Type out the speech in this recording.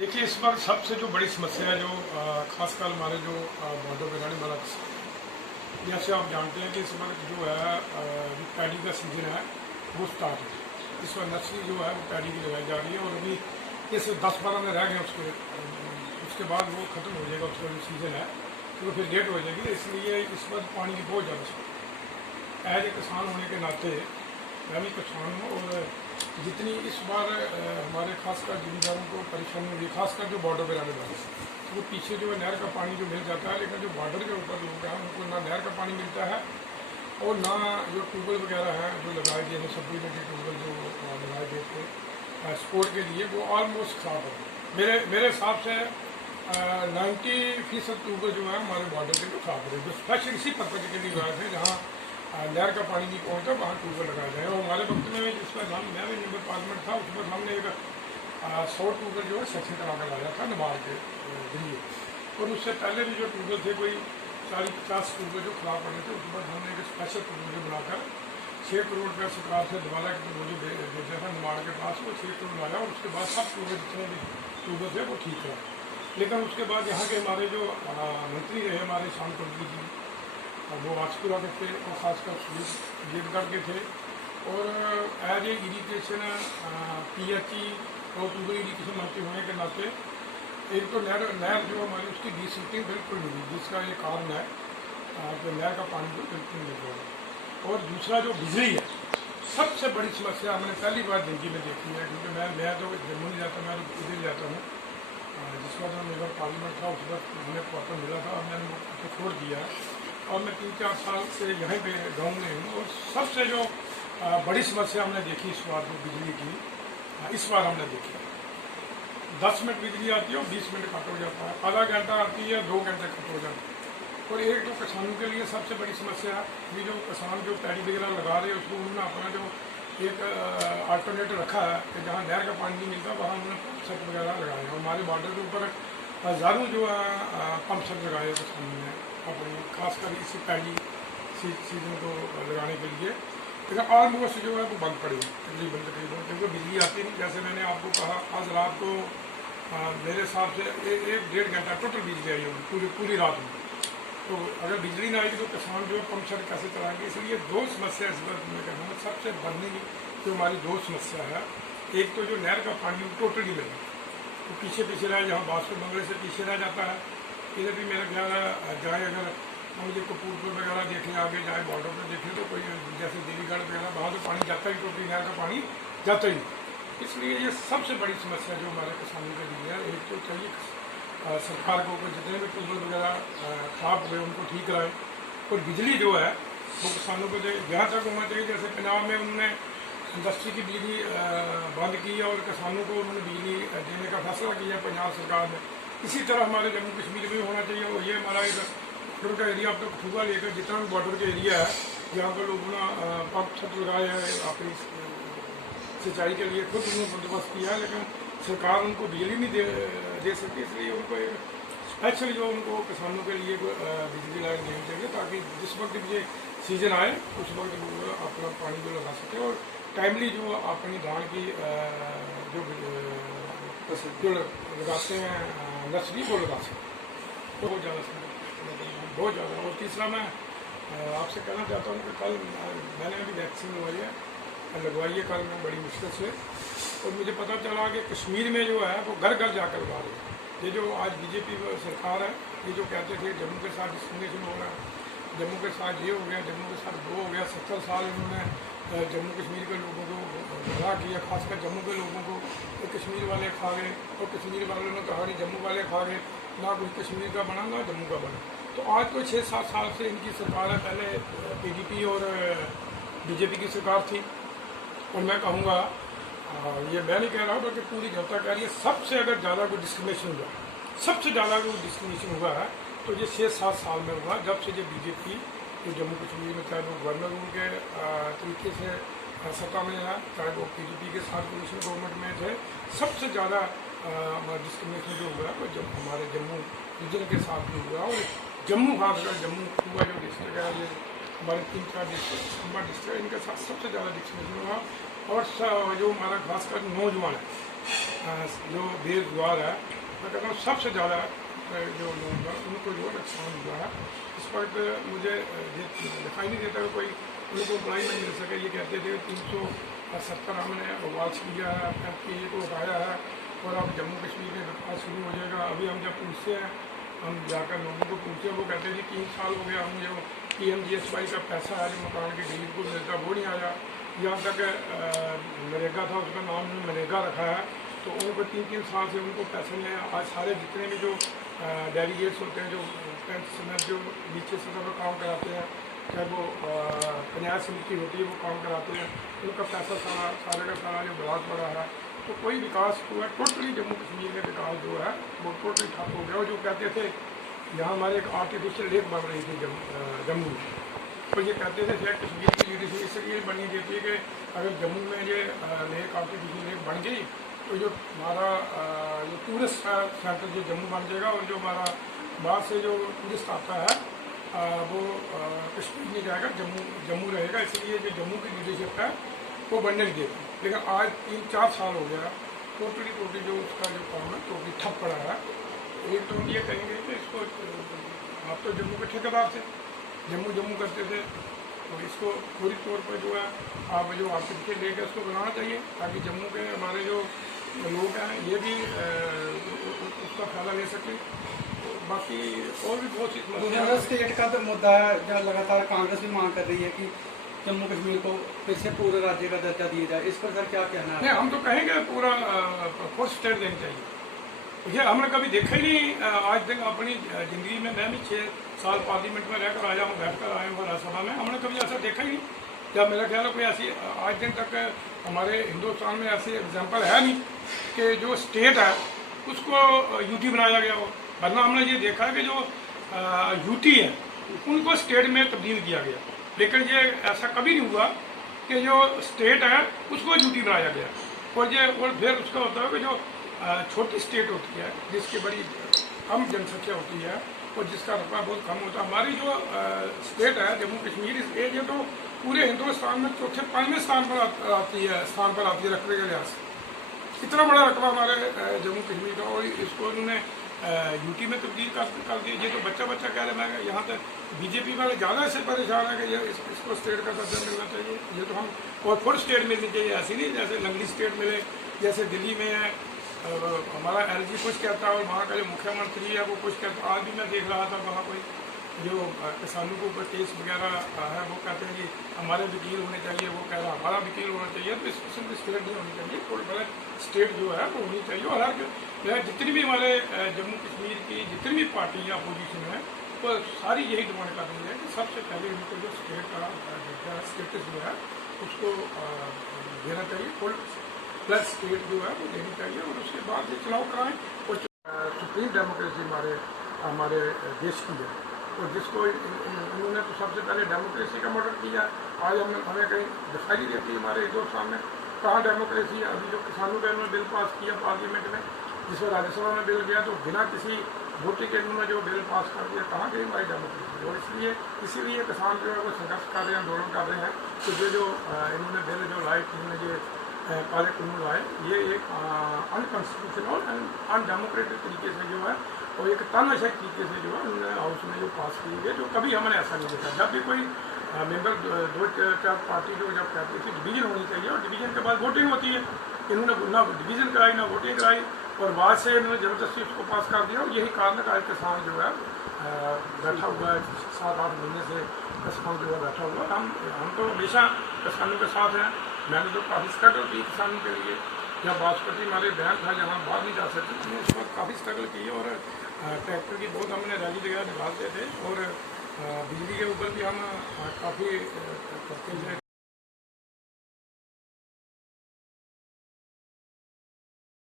देखिए, इस बार सबसे जो बड़ी समस्या है, जो खासकर हमारे जो बॉर्डर पे रहने वाला, जैसे आप जानते हैं कि इस बार जो है जो पैडी का सीज़न है वो स्टार्ट है। इस बार नर्सरी जो है वो पैडी की लगाई जा रही है और अभी इस 10-12 में रह गए उसके बाद वो ख़त्म हो जाएगा उसका जो सीज़न है, तो फिर लेट हो जाएगी। इसलिए इस बार पानी की बहुत ज़्यादा समस्या है। एज ए किसान होने के नाते मैं भी किसान हूँ और जितनी इस बार हमारे खासकर जिम्मेदारों को परेशानी हुई, खासकर जो बॉर्डर पर रहने वाले तो वो पीछे जो है नहर का पानी जो मिल जाता है, लेकिन जो बॉर्डर के ऊपर लोग हैं उनको ना नहर का पानी मिलता है और ना जो ट्यूबवेल वगैरह हैं जो लगाए गए हैं, सप्लीमेंट्री ट्यूबवेल जो लगाए गए थे स्पोर्ट के लिए, वो ऑलमोस्ट खराब हो गए। मेरे हिसाब से 90% ट्यूबवेल जो है हमारे बॉर्डर के जो खराब हो गए, जो स्पेशल इसी पर्पज के लिए लगाए थे जहाँ नहर का पानी नहीं पहुँचता वहाँ ट्यूबवेल लगाया जाए। और हमारे वक्त में जिसमें मैं भी मेंबर पार्लियामेंट था, उसमें हमने एक 100 ट्यूबवेल जो है सेक्शन करा कर लाया था नबार्ड के जरिए, और उससे पहले भी जो ट्यूबवेल थे कोई 40-50 ट्यूबवेल जो खराब पड़े थे, उसके बाद हमने एक स्पेशल ट्यूबवेल बनाकर 6 करोड़ रुपये सरकार से दोबारा के जो भेजा था नबार्ड के पास, वो 6 करोड़ लाया और उसके बाद सब ट्यूबवेल जितने भी ट्यूबवेल थे वो ठीक है। लेकिन उसके बाद यहाँ के हमारे जो मंत्री रहे हमारे शांत कुमार जी, वो वाजपुरा के थे और खासकर जीतगढ़ के थे, और एज ए इरीगेशन PHE और ट्यूबवेल इरीगेशन मंत्री होने के नाते एक तो नहर जो हमारी उसकी डिसिल्टिंग बिल्कुल नहीं हुई, जिसका ये कारण है कि नहर का पानी जो बिल्कुल नहीं होगा। और दूसरा जो बिजली है, सबसे बड़ी समस्या हमने पहली बार जिंदगी में देखी है, क्योंकि मैं तो जम्मू नहीं जाता, मैं तो इधर जाता हूँ। जिस वक्त मेरा पार्लियामेंट था उस वक्त हमें क्वार्टर मिला था, मैंने उसको छोड़ दिया और मैं 3-4 साल से यहीं पे गाँव में हूँ। और सबसे जो बड़ी समस्या हमने देखी इस बार जो बिजली की, इस बार हमने देखी 10 मिनट बिजली आती है और 20 मिनट कट हो जाता है, आधा घंटा आती है 2 घंटे कट हो जाता है। और एक तो किसानों के लिए सबसे बड़ी समस्या है कि जो किसान जो पैडी वगैरह लगा रहे हैं उसको उन्होंने अपना जो एक अल्टरनेटिव रखा है कि जहाँ नहर का पानी नहीं मिलता वहाँ उन्होंने पंप सेट वगैरह लगाए हैं। हमारे बॉर्डर के ऊपर हज़ारों जो है पंप सेट लगाए हैं किसानों ने अपनी, खासकर इसी पैडी सीजन को लगाने के लिए, लेकिन ऑलमोस्ट जो है वो बंद पड़ी तकरीबन क्योंकि बिजली आती नहीं। जैसे मैंने आपको कहा, आज रात को मेरे हिसाब से 1-1.5 घंटा टोटल बिजली आई होगी पूरी रात में। तो अगर बिजली ना आएगी तो किसान जो है पंप सेट कैसे चलाएंगे। इसलिए 2 समस्या इस बार मैं कहूँगा सबसे बढ़ने की जो हमारी 2 समस्या है, एक तो जो नहर का पानी टोटली मिले तो पीछे रह, जहाँ बासपुर बंगले से पीछे रह जाता है। इधर भी मेरा ख्याल है जाए अगर मुझे कपूरपुर वगैरह देखें, आगे जाए बॉर्डर पर देखें तो कोई जैसे देवीगढ़ वगैरह वहाँ तो पानी जाता ही, टोटली नहर का पानी जाता ही। इसलिए ये सबसे बड़ी समस्या जो हमारे किसानों के लिए है। एक तो चाहिए सरकार को जितने भी ट्यूबवेल वगैरह खराब हुए उनको ठीक कराए, और बिजली जो है वो किसानों को जहाँ तक होना चाहिए। जैसे पंजाब में उन्होंने इंडस्ट्री की बिजली बंद की और किसानों को उन्होंने बिजली देने का फैसला किया पंजाब सरकार ने, इसी तरह हमारे जम्मू कश्मीर में होना चाहिए। और ये हमारा एक बॉर्डर का एरिया, अब तक ठुआ लेकर जितना भी बॉर्डर का एरिया है जहाँ पर लोगों ने पंप छत लगाए हैं अपनी सिंचाई के लिए, खुद उन्होंने बंदोबस्त किया है, लेकिन सरकार उनको बिजली नहीं दे सकती। इसलिए उनको एक स्पेशल जो उनको किसानों के लिए बिजली लाइन देनी चाहिए, ताकि जिस वक्त ये सीजन आए उस वक्त वो अपना पानी जो लगा सके और टाइमली जो अपनी धान की जो लगाते हैं नर्सरी वो लगा सकें। तो बहुत ज़्यादा। और तीसरा मैं आपसे कहना चाहता हूँ कि कल मैंने अभी वैक्सीन लगवाई है कल मैं बड़ी मुश्किल से, और मुझे पता चला कि कश्मीर में जो है वो घर घर जाकर लगा रहे हैं। ये जो आज BJP सरकार है, ये जो कहते थे जम्मू के साथ डिस्क्रिमिनेशन हो रहा है, जम्मू के साथ ये हो गया, जम्मू के साथ वो हो गया, 70 साल इन्होंने जम्मू कश्मीर के लोगों को गुमराह किया, खासकर जम्मू के लोगों को तो कश्मीर वाले खा गए, और कश्मीर वालों ने कहा कि जम्मू वाले खा गए, ना कोई कश्मीर का बना ना जम्मू का बना। तो आज तो 6-7 साल से इनकी सरकार है, पहले PDP और BJP की सरकार थी। और मैं कहूँगा, ये मैं नहीं कह रहा हूँ बल्कि पूरी जनता कह रही है, सबसे अगर ज़्यादा कोई डिस्क्रिमिनेशन हुआ, सबसे ज़्यादा कोई डिस्क्रिमिनेशन हुआ है तो ये 6-7 साल में हुआ, जब से जो BJP जो जम्मू कश्मीर में चाहे वो गवर्नर उनके तरीके से सत्ता में है, चाहे वो PDP के साथ कोलिशन गवर्नमेंट में थे, सबसे ज़्यादा डिस्क्रिमिनेशन जो हुआ है वो जब हमारे जम्मू रीजन के साथ भी हुआ। और जम्मू खासकर जम्मू सूबा जो डिस्ट्रिक्ट है, ये हमारे 3-4 डिस्ट्रिक्ट सूबा डिस्ट्रिक्ट, इनके साथ सबसे ज़्यादा डिस्क्रिमिनेशन हुआ। और जो हमारा खासकर नौजवान है जो बेरोजगार है, मैं कहता हूँ सबसे ज़्यादा जो लोग हैं उनको जो नुकसान हुआ है। इस वक्त मुझे दिखाई नहीं देता कि कोई उनको एम्प्लॉयमेंट मिल सके। ये कहते थे 370 हमने आवाज़ किया है, FTA को उठाया है और अब जम्मू कश्मीर में विकास शुरू हो जाएगा। अभी हम जब पूछते हैं, हम जाकर लोगों को पूछते हैं, वो कहते हैं जी 3 साल हो गया, हम जो PMGSY का पैसा है जो मकान की डील को मिलता वो नहीं आया। यहाँ तक नरेगा था, उसका नाम मनरेगा रखा है, तो उनको 3-3 साल से उनको पैसे नहीं आया। आज सारे जितने भी जो डेलीगेट्स होते हैं, जो पेंशनर जो नीचे सतह पर काम कराते हैं, चाहे वो पंचायत समिति होती है वो काम कराते हैं, उनका पैसा सारे का सारा जो बर्बाद पड़ा है। तो कोई विकास हुआ टोटली जम्मू कश्मीर में विकास जो है वो टोटली ठप हो गया। और जो कहते थे यहाँ हमारे एक आर्टिफिशियल लेक बन रही थी जम्मू, तो ये कहते थे शायद कश्मीर की लीडरशिप इसलिए बनी देती है कि अगर जम्मू में ये लेक आर्टिफिशियल लेक बन गई तो जो हमारा जो टूरिस्ट सेंटर जो जम्मू बन जाएगा और जो हमारा बाहर से जो टूरिस्ट आता है वो कश्मीर नहीं जाएगा, जम्मू रहेगा। इसलिए जो जम्मू की लीडरशिप है वो बनने नहीं देती। लेकिन आज 3-4 साल हो गया टोटली जो उसका जो काम है टोटली ठप पड़ा है। एक तो हम ये कहेंगे कि इसको आप तो जम्मू के ठेकेदार थे, जम्मू करते थे, तो इसको पूरी तौर पर जो है आप जो आर्टिफिशियल लेके उसको बनाना चाहिए ताकि जम्मू के हमारे जो लोग हैं ये भी उसका फ़ायदा ले सकें। बाकी और भी बहुत सी स्टेट का तो मुद्दा है जहाँ लगातार कांग्रेस भी मांग कर रही है कि जम्मू कश्मीर को फिर से पूरे राज्य का दर्जा दिया जाए। इस पर सर क्या कहना है? नहीं, हम तो कहेंगे पूरा फोर्थ स्टेट देनी चाहिए। ये हमने कभी देखा ही नहीं आज तक अपनी ज़िंदगी में। मैं भी 6 साल पार्लियामेंट में रहकर आया हूँ, बैठकर आया हूँ राज्यसभा में, हमने कभी ऐसा देखा ही नहीं। जब मेरा ख्याल है कोई ऐसी आज दिन तक हमारे हिंदुस्तान में ऐसी एग्जाम्पल है नहीं कि जो स्टेट है उसको यूटी बनाया गया हो। वरना हमने ये देखा कि जो यूटी है उनको स्टेट में तब्दील किया गया, लेकिन ये ऐसा कभी नहीं हुआ कि जो स्टेट है उसको यूटी बनाया गया। और फिर उसका होता है कि जो छोटी स्टेट होती है जिसकी बड़ी कम जनसंख्या होती है और जिसका रकबा बहुत कम होता है। हमारी जो स्टेट है जम्मू कश्मीर, इस एरिया तो पूरे हिंदुस्तान में 4-5वें स्थान पर आती है रकबे के लिहाज से। इतना बड़ा रकबा हमारे जम्मू कश्मीर का, और इसको उन्होंने यूटी में तब्दील कर दिया। ये तो बच्चा कह रहे हैं, यहाँ तक बीजेपी वाले ज़्यादा इससे परेशान है कि ये इसको स्टेट का दर्जा मिलना चाहिए। ये तो हम और फुल स्टेट मिलनी चाहिए, ऐसी नहीं जैसे लंगड़ी स्टेट मिले, जैसे दिल्ली में है हमारा LG कुछ कहता है और वहाँ का जो मुख्यमंत्री है वो कुछ कहता है। आज भी मैं देख रहा था वहाँ कोई जो किसानों के ऊपर केस वगैरह है वो कहते हैं कि हमारे वकील होने चाहिए, वो कह रहा हमारा वकील होना चाहिए। तो इस किस्म की स्टेट नहीं होनी चाहिए, कोई बड़ा स्टेट जो है वो होनी चाहिए। और हर जितनी भी हमारे जम्मू कश्मीर की जितनी भी पार्टी या अपोजिशन है वो सारी यही डिमांड कर रही है कि सबसे पहले उनको जो स्टेट का स्टेटस जो है उसको देना चाहिए, फुल प्लस स्टेट जो है वो देनी चाहिए, और उसके बाद ये चुनाव कराएं। और सुप्रीम डेमोक्रेसी हमारे देश की है, और जिसको इन्होंने तो सबसे पहले डेमोक्रेसी का मर्डर किया। आज हमें कहीं दिखाई नहीं देती हमारे हिंदुस्तान में कहाँ डेमोक्रेसी है। अभी जो किसानों का इन्होंने बिल पास किया पार्लियामेंट में, जिसमें राज्यसभा में बिल गया तो बिना किसी वोटिंग के इन्होंने जो बिल पास कर दिया, कहाँ गई हमारी डेमोक्रेसी। और इसीलिए किसान जो है वो संघर्ष कर रहे हैं, आंदोलन कर रहे हैं। तो जो इन्होंने बिल जो लाए, इन्होंने जो कार्य कानून लाए, ये एक अनकॉन्स्टिट्यूशनल एंड अनडेमोक्रेटिक तरीके से जो है और एक तानाशाही तरीके से जो है उन्होंने हाउस में जो पास की है, जो कभी हमने ऐसा नहीं देखा। जब भी कोई मेंबर 2-4 पार्टी जो जब कहती है डिवीजन होनी चाहिए, और डिवीजन के बाद वोटिंग होती है, इन्होंने ना डिवीजन कराई ना वोटिंग कराई, और बाद से इन्होंने ज़बरदस्ती उसको पास कर दिया। और यही कारण है कि किसान जो है बैठा हुआ है 7-8 महीने से किसान जो है बैठा हुआ है। हम तो हमेशा किसानों के साथ हैं। मैंने तो काफ़ी स्ट्रगल की किसानों के लिए। जब बासमती हमारे बैंक था जहाँ बाहर नहीं जा सकते, हमने उस वक्त काफ़ी स्ट्रगल की, और ट्रैक्टर की बहुत हमने रैली वगैरह निकालते थे, और बिजली के ऊपर भी हम काफ़ी करते थे,